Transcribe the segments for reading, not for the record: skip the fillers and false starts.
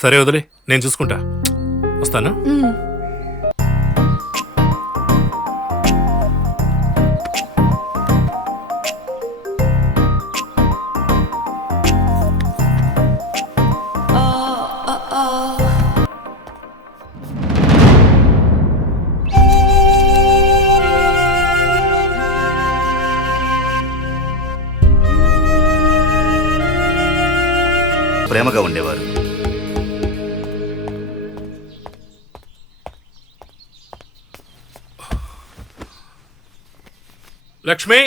సరే వదిలే, నేను చూసుకుంటా. వస్తాను. ప్రేమగా ఉండేవారు. లక్ష్మి,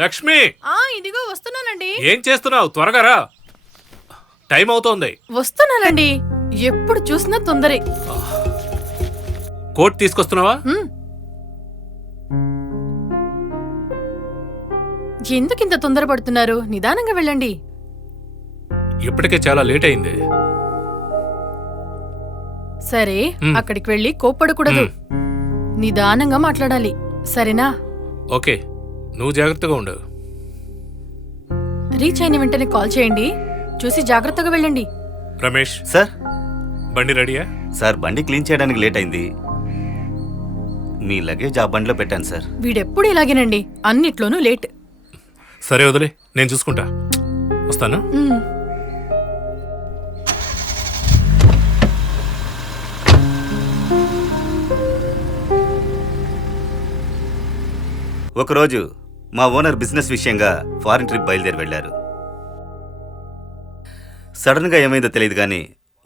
లక్ష్మి, ఇదిగో వస్తున్నానండి. ఏం చేస్తున్నావు? త్వరగా రా, టైం అవుతోంది. వస్తున్నానండి. ఎప్పుడు చూసినా తొందరే. కోట్ తీసుకొస్తున్నావా? ఎందుకింత తొందరపడుతున్నారు? నిదానంగా వెళ్ళండి. ఇప్పటికే చాలా లేట్ అయింది. సరే, అక్కడికి వెళ్ళి కోప్పడకూడదు. నిదానంగా మాట్లాడాలి, సరేనా? ఓకే, నువ్వు జాగ్రత్తగా ఉండు. రీచ్ అయిన వెంటనే కాల్ చేయండి. చూసి జాగ్రత్తగా వెళ్ళండి. రమేష్ సార్. బండి రెడీయా? సార్, బండి క్లీన్ చేయడానికి లేట్ అయింది. మీ లగేజ్ ఆ బండిలో పెట్టాను సార్. వీడెప్పుడు ఇలాగేనండి, అన్నిట్లోనూ లేట్. సరే వదిలే, నేను చూసుకుంటా. వస్తాను. ఒకరోజు మా ఓనర్ బిజినెస్ విషయంగా ఫారిన్ ట్రిప్ బయలుదేరి వెళ్లారు. సడన్గా ఏమైందో తెలియదు కానీ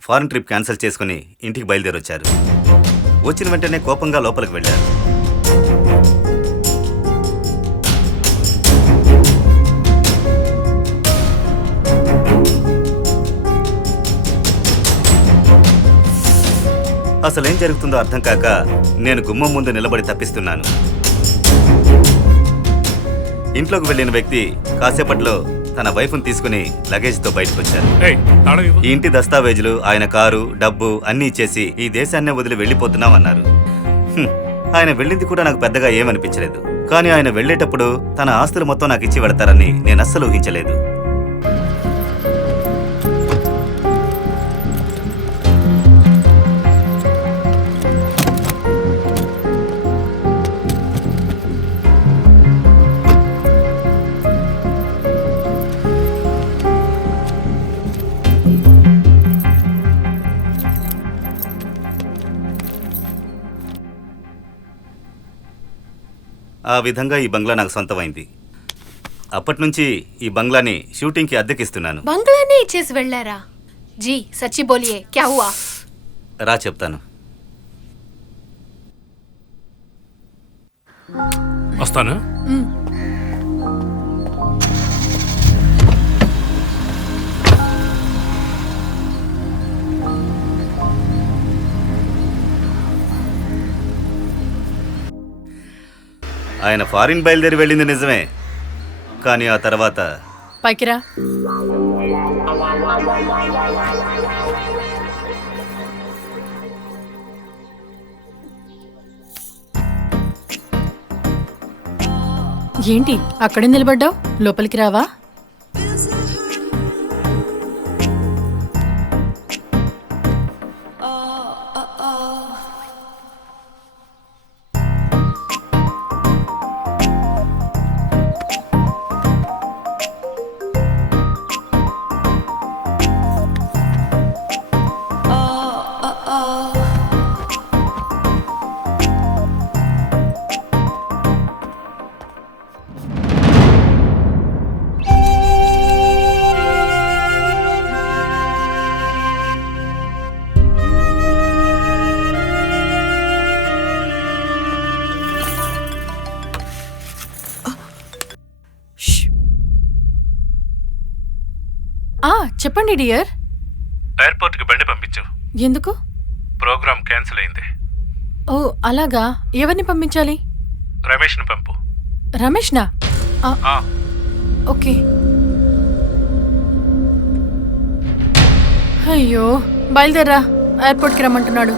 ఫారిన్ ట్రిప్ క్యాన్సిల్ చేసుకుని ఇంటికి బయలుదేరి వచ్చారు. వచ్చిన వెంటనే కోపంగా లోపలికి వెళ్లారు. అసలేం జరుగుతుందో అర్థం కాక నేను గుమ్మం ముందు నిలబడి తప్పిస్తున్నాను. ఇంట్లోకి వెళ్లిన వ్యక్తి కాసేపట్లో తన వైఫ్ను తీసుకుని లగేజ్తో బయటకు వచ్చారు. ఈ ఇంటి దస్తావేజులు, ఆయన కారు, డబ్బు అన్నీ ఇచ్చేసి ఈ దేశాన్నే వదిలి వెళ్లిపోతున్నామన్నారు. ఆయన వెళ్ళింది కూడా నాకు పెద్దగా ఏమనిపించలేదు. కానీ ఆయన వెళ్లేటప్పుడు తన ఆస్తులు మొత్తం నాకు ఇచ్చి వెడతారని నేను అస్సలు ఊహించలేదు. ఆ విధంగా ఈ బంగ్లా నాకు సొంతమైంది. అప్పటినుంచి ఈ బంగ్లాని షూటింగ్కి అద్దెకిస్తున్నాను. బంగ్లానే ఇచ్చేసి వెళ్ళారా? జీ సచ్చి బోలియే, క్యా హువా? రా చెప్తాను. వస్తాను. ఆయన ఫారిన్ బయలుదేరి వెళ్ళింది నిజమే, కానీ ఆ తర్వాత పైకిరా. ఏంటి అక్కడే నిలబడ్డావు? లోపలికి రావా? చెప్పండి డియర్. ఎయిర్పోర్ట్కి బండి పంపించు. ఎందుకు? ప్రోగ్రామ్ క్యాన్సిల్ అయింది. ఓ అలాగా. ఎవరిని పంపించాలి? రమేష్ని పంపు. రమేష్నా? ఓకే. అయ్యో, బయలుదేరా, ఎయిర్పోర్ట్కి రమ్మంటున్నాడు.